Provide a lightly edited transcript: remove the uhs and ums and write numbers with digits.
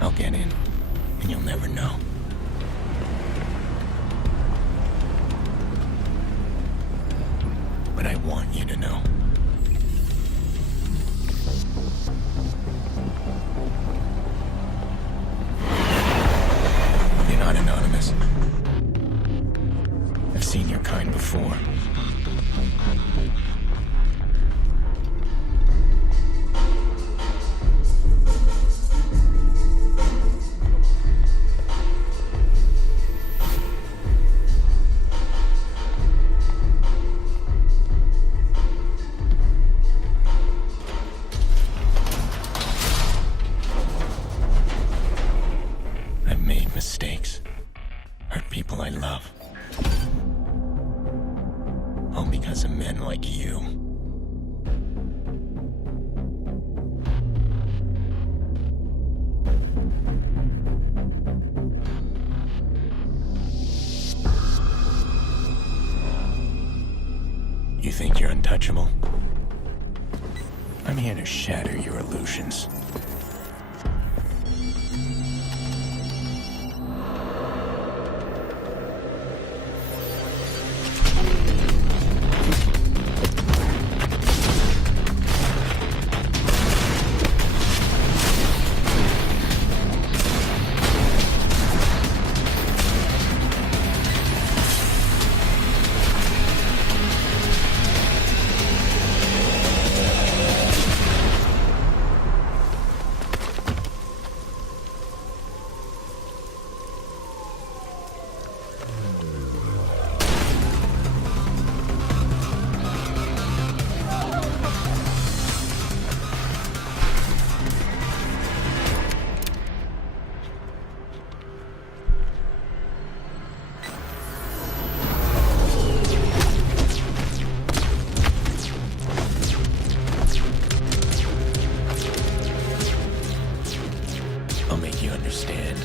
I'll get in, and you'll never know. But I want you to know. You're not anonymous. I've seen your kind before. I've made mistakes. Hurt people I love. All because of men like you. You think you're untouchable? I'm here to shatter your illusions. I'll make you understand.